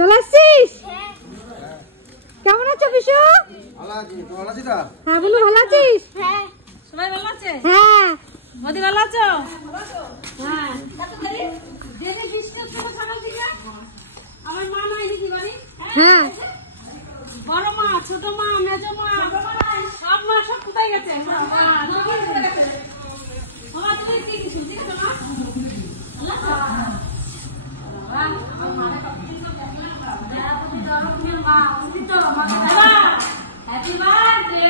চলে আসছিস? কেমন আছো বিশু? হ্যাঁ বলু, ভালো আছিস? হ্যাঁ সবাই ভালো আছে? হ্যাঁ। মোদি ভালো আছো? হ্যাঁ। দেখে বৃষ্টি হচ্ছে সকাল থেকে। আমার মা নাই নাকি বাড়ি? হ্যাঁ। বড় মা, ছোট মা, মেজ মা, সব মা সব কোথায় গেছে? বাবা তুমি কি কিছু দেখছো না? Happy birthday.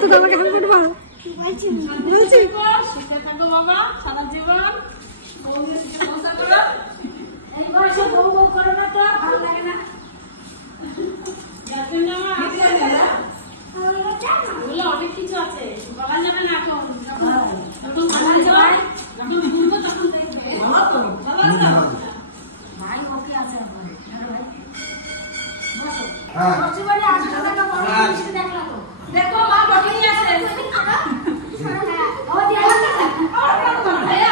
তো তোমাকে হাম করবো বলছি শিখে থাকো বাবা সারা জীবন। এই বয়সে বউ বউ করো না তো ভালো লাগে না। অনেক কিছু আছে, বাবা যাবে না এখন, যখন বাবা যায় যখন ঘুরবো তখন দেখবে। ভাই ওকে আছে দেখো মা বকেই আছে।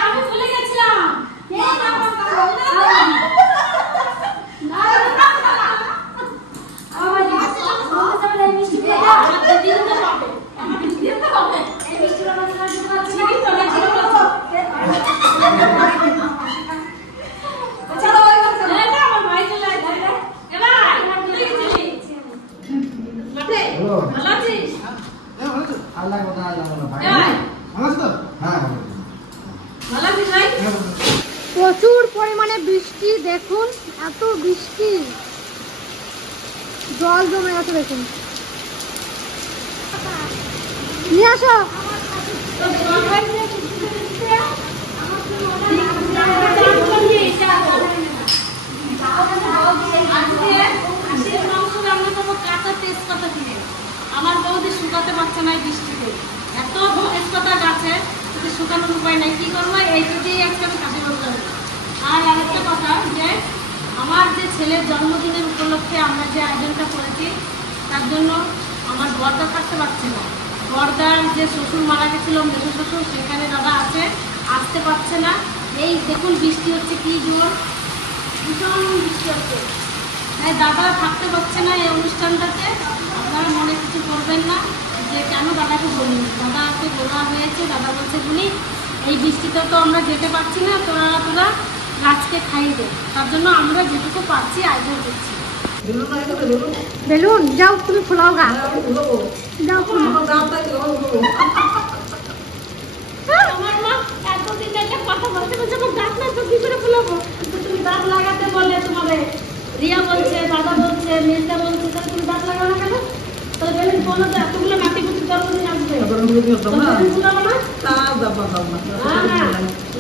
আমি ভুলে গেছিলাম। প্রচুর পরিমাণে বৃষ্টি, দেখুন এত বৃষ্টি, জল জমে গেছে দেখুন। নিয়ে আসো। আমার বৌদি শুকাতে পারছে না বৃষ্টিতে, এত তেজপাতা গাছে শুকানোর উপায় নাই, কি করবো এইটুকুই একটা কাশি করতে হবে। আর আরেকটা কথা যে আমার যে ছেলের জন্মদিনের উপলক্ষে আমরা যে আয়োজনটা করেছি তার জন্য আমার বরদা থাকতে পারছে না। বরদার যে শ্বশুর মারা গেছিল মেজো শ্বশুর, সেখানে দাদা আছে, আসতে পারছে না। এই দেখুন বৃষ্টি হচ্ছে কি জোর, ভীষণ বৃষ্টি হচ্ছে, তাই দাদা থাকতে পারছে না এই অনুষ্ঠানটাতে। আপনারা মনে কিছু করবেন না যে কেন দাদাকে বলিনি, দাদাকে বলা হয়েছে, দাদা বলছে বলি এই বৃষ্টিতে তো আমরা যেতে পারছি না, তোরা গাছকে খাইয়ে দে, তার জন্য আমরা যেটুকু পারছি আয়োজন করছি। বেলুন যাও তুমি খোলাও গা, যাও আমার মা এতদিন একটা কথা বলতে বলছে গাছ না তো কি করে ফুলাবো, তুমি গাছ লাগাতে বললে তোমাদের রিয়া বলছে, দাদা বলছে, মেজদা বলছে, তাহলে তুমি গাছ লাগাও না কেন? তাহলে বেলুন বলো যে এতগুলো নাতি কুচি জন্মদিন আসবে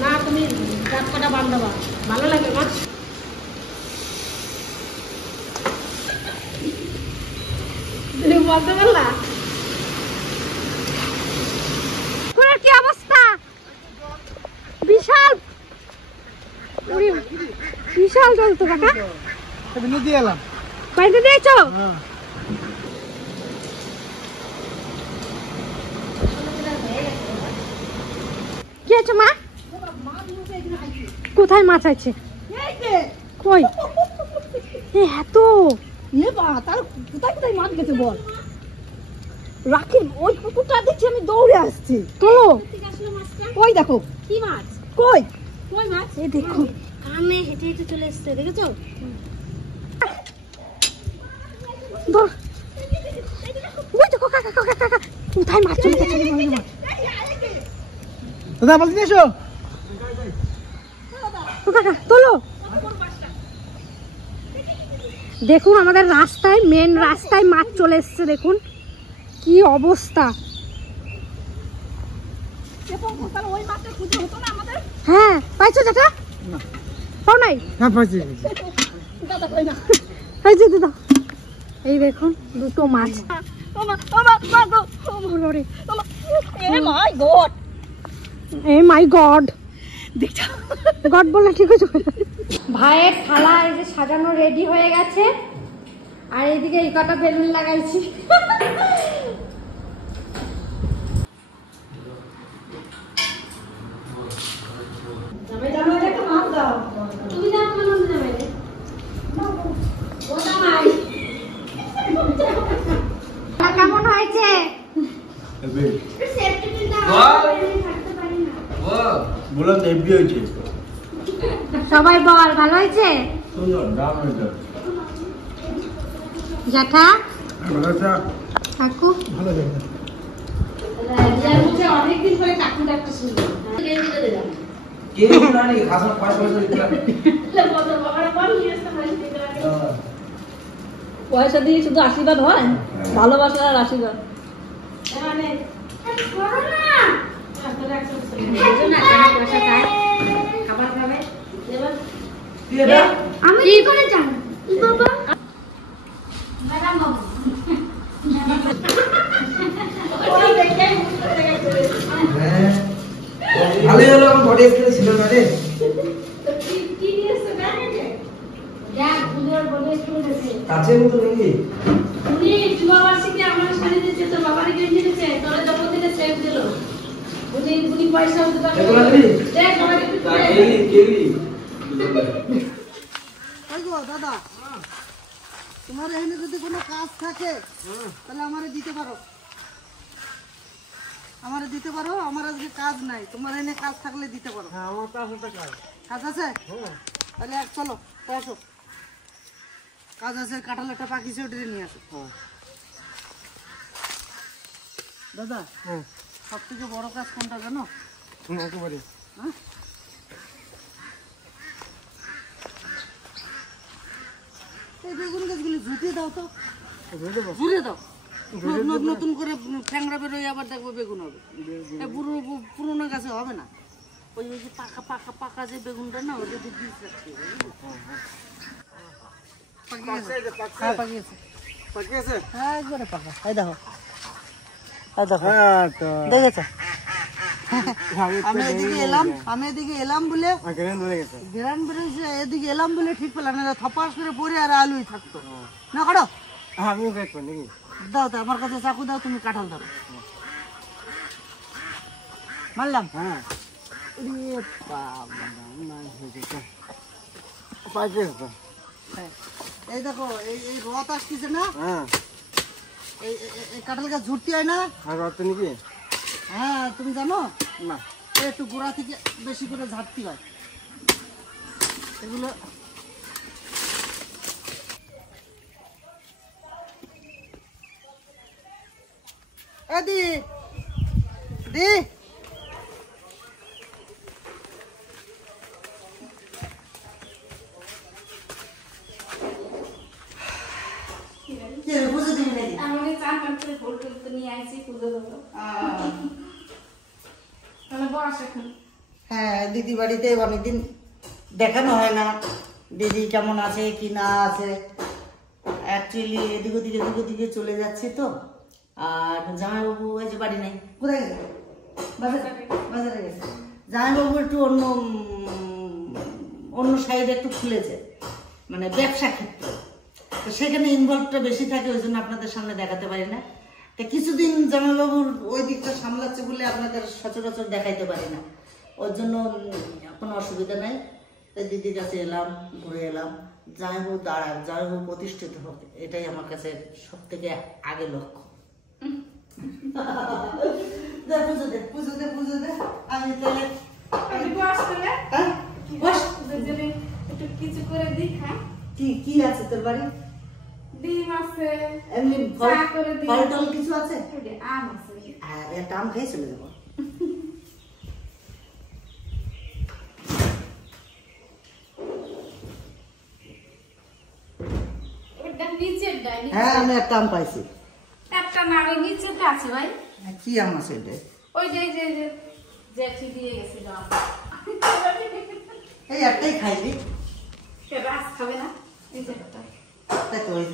না, তুমি গাছ কাটা বান্ধাবা, ভালো লাগে মা। বলতে পারলা কি অবস্থা, বিশাল বিশাল জল তো কাকা। বাড়িতে দিয়েছো? কি আছে মা? কোথায় মাছ আছে? কই এত কোথায় মাছ গেছে বল? রাখি ওই কুকুরটা দেখছি, আমি দৌড়ে আসছি। তোলো, ওই দেখো কি মাছ? কই কই মাছ? এই দেখো কানে হেঁটে হেঁটে চলে এসছে, দেখেছো? কোথায় মাছ চলে গেছে? দাদা বলতে এসো, তোলো। দেখুন আমাদের রাস্তায়, মেন রাস্তায় মাছ চলে এসছে, দেখুন কি অবস্থা। হ্যাঁ পাইছো দাদা? পাও নাই? এই দেখুন দুটো মাছ। মাই গড, গড বললে ঠিক আছে। ভাইয়ের থালা এই যে সাজানো রেডি হয়ে গেছে, আর এইদিকে এই কটা বেলুন লাগাইছি। বললাম তো এফবি হয়েছে। সবাই বল ভালো হয়েছে? সুন্দর দাম হয়েছে। জ্যাঠা ভালো আছে? কাকু ভালো আছে। অনেকদিন পরে কাকু ডাকতে শুনলাম। কে জানি খাসা পয়সা দিলা। পয়সা দিয়ে শুধু আশীর্বাদ হয়? ভালোবাসা আর আশীর্বাদ। খাবার খাবে এবার আমি কি করে জানি বাবা? ম্যাডাম বাবু ভালোই হলো আমার বডি স্কেল ছিল না রে। কি নিয়েছে ব্যাগে? দেখ দুধের বলে শুনেছে কাছের মতো নাকি? উনি যুবাবার্ষিকী আমার শাড়ি দিচ্ছে তো বাবারে গেঞ্জি দিচ্ছে তোরে যখন দিলে সেভ দিল উনি পয়সা দিতে এগুলো দিবি? দেখ আমাকে একটু করে কেলি কেলি। ওই গো দাদা, তোমার এখানে যদি কোনো কাজ থাকে তাহলে আমারে দিতে পারো। আমারে দিতে পারো, আমার আজকে কাজ নাই। তোমার এখানে কাজ থাকলে দিতে পারো। হ্যাঁ আমার কাছে একটা কাজ। কাজ আছে? তাহলে চলো আসো। কাজ আছে, কাঁঠাল একটা পাকিছে, ওটা নিয়ে আসো। দাদা, সব থেকে বড় কাজ কোনটা জানো? একেবারে। হ্যাঁ? এই বেগুন গাছগুলি ঝুঁটিয়ে দাও তো, ঝুড়ে দাও। নতুন করে ঠ্যাংরা বেরোয় আবার দেখবো বেগুন হবে। এই পুরোনো গাছে হবে না। ওই যে পাকা পাকা পাকা যে বেগুনটা না, ওটা দিয়ে বীজ রাখতে হবে। হ্যাঁ, পাকিয়েছে। পাকিয়েছে? হ্যাঁ, একবারে পাকা। এই দেখো, এই দেখো, হ্যাঁ তো দেখেছো? আমি এদিকে এলাম বলে গ্রেন ধরে গেছে। গ্রান বেরোচ্ছে, এদিকে এলাম বলে ঠিক পেলাম না, থপাস করে পরে আর আলুই থাকতো না। কাটো আমিও দেখবো নাকি? দাও তো, আমার কাছে চাকু দাও, তুমি কাঁঠাল ধরো। মারলাম। হ্যাঁ পাকিয়েছে। হ্যাঁ। এই দেখো, এই রথ আসতেছে না, হ্যাঁ এই কাঁঠাল গাছ ঝুরতে হয় না। আর রাত নাকি? হ্যাঁ, তুমি জানো না। একটু গোড়া থেকে বেশি করে ঝাড়তে হয় এগুলো। দি দি বুঝে দিবি নাকি? আমাকে চান করতে ভোট করতে নিয়ে আইছি পুজো দেবো তাহলে বস এখন হ্যাঁ, দিদি বাড়িতে অনেকদিন দেখানো হয় না, দিদি কেমন আছে কি না আছে। অ্যাকচুয়ালি এদিক ওদিকে চলে যাচ্ছি তো। আর জামাইবাবু এই যে বাড়ি নেই, কোথায় গেছে? বাজারে গেছে। জামাইবাবু একটু অন্য সাইডে একটু খুলেছে, মানে ব্যবসা ক্ষেত্রে, তো সেখানে ইনভলভটা বেশি থাকে, ওই জন্য আপনাদের সামনে দেখাতে পারি না। তা কিছুদিন জামাইবাবুর ওই দিকটা সামলাচ্ছে বলে আপনাদের সচরাচর দেখাইতে পারি না, ওর জন্য কোনো অসুবিধা নাই। তাই দিদির কাছে এলাম, ঘুরে এলাম। জামাইবাবু দাঁড়াক, জামাইবাবু প্রতিষ্ঠিত হোক, এটাই আমার কাছে সব থেকে আগে লক্ষ্য। পুজো দে আমি তাহলে বস তাহলে হ্যাঁ বস। দুজনে একটু কিছু করে দিই। হ্যাঁ, কি আছে তোর বাড়ি? ডিম আছে, এমনি চা করে দিই। ফল টল কিছু আছে? আম আছে। আর একটা আম খাই চলে যাবো। ওটা নিচের ডাই। হ্যাঁ, আমি একটা আম পাইছি। একটা না, ওই নিচেরটা আছে ভাই। কি আম আছে এটা? ওই যে জেঠি দিয়ে গেছিল আম। এই একটাই খাইবি? রাস খাবে না এই যেটা। তাই তো ওই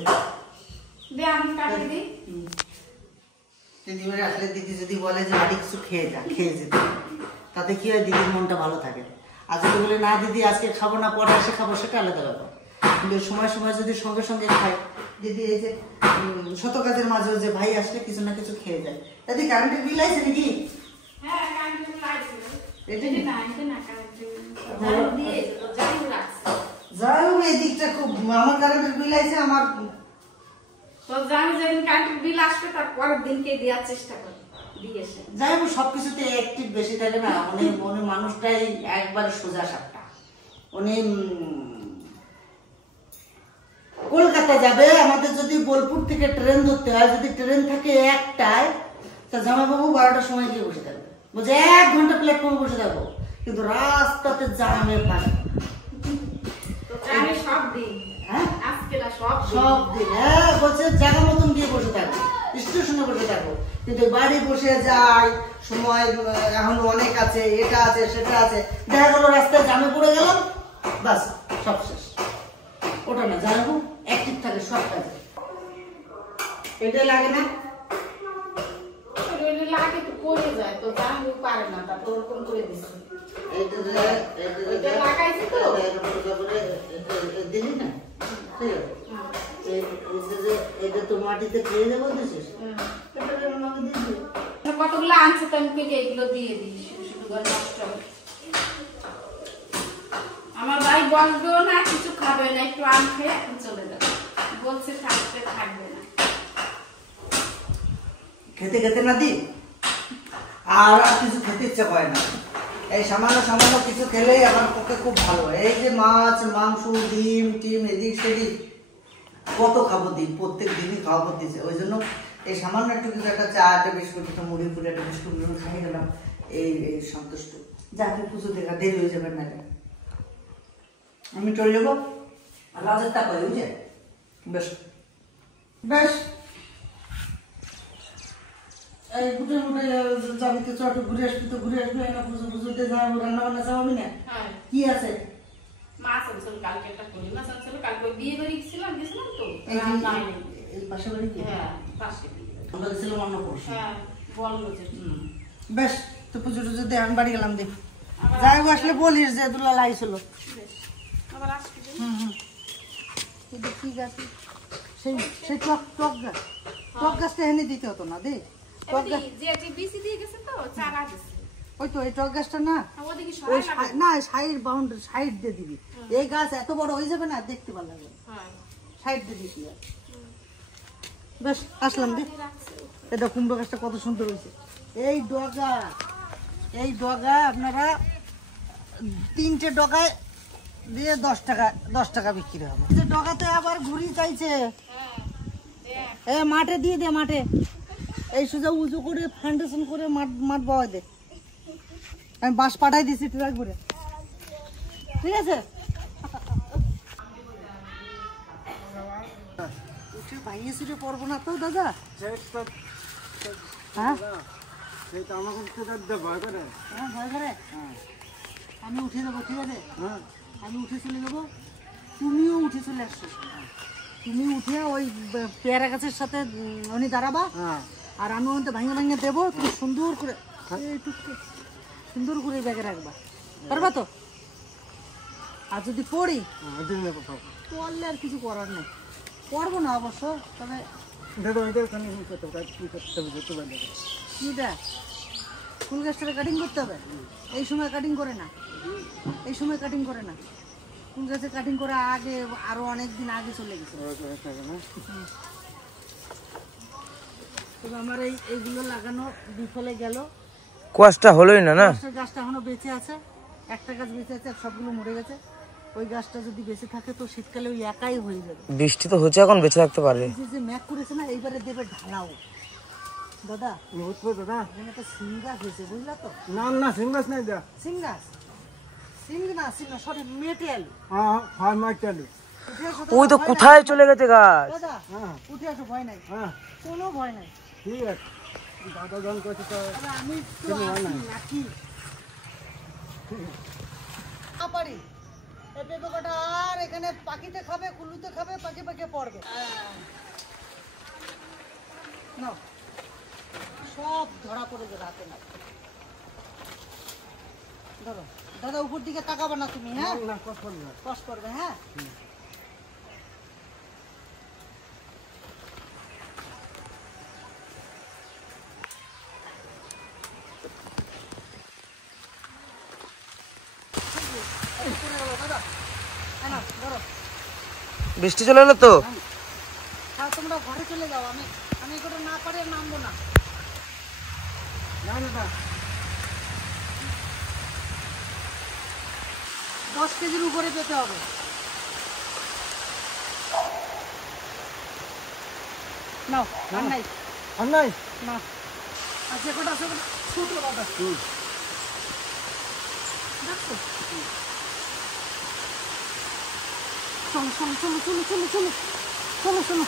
দে আমি কাটি দিই। দিদি বাড়ি আসলে দিদি যদি বলে যে বাড়ি কিছু খেয়ে যেতে, তাতে কি হয়, দিদির মনটা ভালো থাকে। আর যদি বলে না দিদি আজকে খাবো না, পরে এসে খাবো, সেটা আলাদা ব্যাপার। কিন্তু সময় যদি সঙ্গে সঙ্গে খায় দিদি, এই যে শত কাজের মাঝেও যে ভাই আসলে কিছু না কিছু খেয়ে যায়। দাদি কারেন্টের বিল আছে নাকি? হ্যাঁ, কাটি লাগছে। এটা এটা না, এটা না কাটি দিয়ে তো জানি লাগছে। যাই হোক, এই দিকটা খুব, আমার কারেন্টের বিল আছে, আমার তো জানি যেদিন কারেন্টের বিল আসবে তার পরের দিনকে দেওয়ার চেষ্টা করি। যাই হোক সবকিছুতে অ্যাক্টিভ বেশি থাকে না, উনি মানুষটাই একবারে সোজা সাপটা। উনি কলকাতা যাবে, আমাদের যদি বোলপুর থেকে ট্রেন ধরতে হয়, যদি ট্রেন থাকে 1টায়, তা জামাইবাবু 12টার সময় গিয়ে বসে থাকবে, বলছে 1 ঘন্টা প্ল্যাটফর্মে বসে থাকবো, কিন্তু রাস্তাতে জামে ফাঁসে সব দিন। হ্যাঁ বলছে জায়গা মতন গিয়ে বসে থাকবো, স্টেশনে বসে থাকবো, কিন্তু বাড়ি বসে যায় সময় এখন অনেক আছে, এটা আছে সেটা আছে, দেখা গেল রাস্তায় জামে পড়ে গেলাম, বাস সব শেষ। ওটা না, জানাবো অ্যাক্টিভ থাকে সব কাজে। এটাই লাগে না, লাগে তো করে যায়, তো জানবো পারে না, তা তোর কোন করে দিচ্ছে লাগাইছি তো দিলি না, ঠিক আছে। এটা তো মাটিতে খেয়ে যাবো দিছিস, কতগুলো আনছে তো আমি এগুলো দিয়ে দিই, শুধু ঘরে নষ্ট হবে। আমার ভাই বলবেও না, কিছু খাবে না, একটু আম খেয়ে এখন চলে যাবে, বলছে থাকবে না। খেতে খেতে না দি আর কিছু খেতে ইচ্ছা করে না, এই সামান্য সামান্য কিছু খেলেই আমার পক্ষে খুব ভালো। এই যে মাছ মাংস ডিম টিম এদিক সেদিক কত খাবো দিন, প্রত্যেক দিনই খাওয়া দিচ্ছে, ওই জন্য এই সামান্য একটু কিছু একটা চা একটা বিস্কুট একটা মুড়ি ফুড়ি একটা বিস্কুট খাই গেলাম, এই সন্তুষ্ট। যাকে পুজো দেখা দেরি হয়ে যাবে না, আমি চলে যাবো। আর রাজের টাকা বুঝছে, বেশ বেশ এই গুটে গুটে যাবি তো চট ঘুরে আসবি, তো ঘুরে আসবি না, পুজো পুজোতে যাবো, রান্না বান্না যাবি না, কি আছে মাছ আনছিল কালকে, একটা করি মাছ আনছিল কালকে, বিয়ে বাড়ি গেছিলাম তো এই পাশে বাড়ি, হ্যাঁ পাশে আমরা গেছিলাম অন্য পরশু। হ্যাঁ বললো যে বেশ, তো পুজো টুজো দিয়ে আমি বাড়ি গেলাম, দেখ যাই আসলে বলিস যে দুলা লাইছিল। আবার আসবে ঠিক আছে, সেই সেই টক গাছ, টক গাছটা এনে দিতে হতো না দে, টক গাছ বিসি দিয়ে গেছে তো চারা দিছে, ওই তো এই টক গাছটা না, ওদিকে ওই না সাইড বাউন্ডারি সাইড দিয়ে দিবি, এই গাছ এত বড় হয়ে যাবে না, দেখতে ভালো লাগবে, সাইড দিয়ে দিবি। বেশ আসলাম দে, এটা কুমড়ো গাছটা কত সুন্দর হয়েছে, এই ডগা আপনারা 3টে ডগায় দিয়ে 10 টাকা বিক্রি হবে। যে ডগাতে আবার ঘুরি চাইছে, মাঠে দিয়ে দে, মাঠে এই সোজা উঁচু করে ফাউন্ডেশন করে মাঠ বয় দে, আমি বাঁশ পাঠাই দিছি ট্রাক করে, ঠিক আছে। উঠে ভাইয়ে সুরে পড়বো না তো দাদা, হ্যাঁ ভয় করে, হ্যাঁ ভয় করে, আমি উঠে যাবো, ঠিক আছে, আমি উঠে চলে যাবো, তুমিও উঠে চলে আসছো, তুমি উঠে ওই পেয়ারা গাছের সাথে উনি দাঁড়াবা, আর আমি ওখানে ভাঙে ভাঙে দেবো, তুমি সুন্দর করে সুন্দর করে ব্যাগে রাখবা, পারবা তো? আর যদি পড়ি পড়লে আর কিছু করার নেই, পড়বো না অবশ্য, তবে কিটা ফুল গাছটা কাটিং করতে হবে, এই সময় কাটিং করে না, এই সময় কাটিং করে না, ফুল গাছে কাটিং করা আগে আরো অনেক দিন আগে চলে গেছে। তবে আমার এইগুলো লাগানো বিফলে গেল, কোয়াশটা হলোই না, না গাছটা এখনো বেঁচে আছে, একটা গাছ বেঁচে আছে, সবগুলো মরে গেছে, ওই গাছটা যদি বেঁচে থাকে তো শীতকালে ওই একাই হয়ে যাবে। বৃষ্টি তো হচ্ছে, এখন বেঁচে থাকতে পারে। যে ম্যাক করেছে না, এইবারে দেবে ঢালাও দাদা, দাদা এখানে তো সিম গাছ হয়েছে, বুঝলা তো? না না সিম গাছ নাই দা, সিম গাছ, সিম না সরি মেটেল, হ্যাঁ মাইটালি, ওই তো কোথায় চলে গেছে গাছ, দাদা উঠে আসো, ভয় নাই, কোনো ভয় নাই, ঠিক আছে। দাদা জন করছে তো আমি তো নাকি পারি এতে পোকাটা, আর এখানে পাখিতে খাবে, কুলুতে খাবে, পাখি পাখি পড়বে না, সব ধরা পড়ে যাবে হাতে না। ধরো দাদা, উপর দিকে তাকাবে না তুমি, হ্যাঁ কষ্ট করবে, হ্যাঁ বৃষ্টি চলে এলো তো, তোমরা ঘরে চলে যাও, আমি করে না পারে নামবো না। না দাদা 10 কেজির উপরে পেতে হবে। নাও আর নাই আর নাই না আছে কটা আছে কটা ছোট দাদা দেখো চলো চলো চলো চলো চলো চলো চলো চলো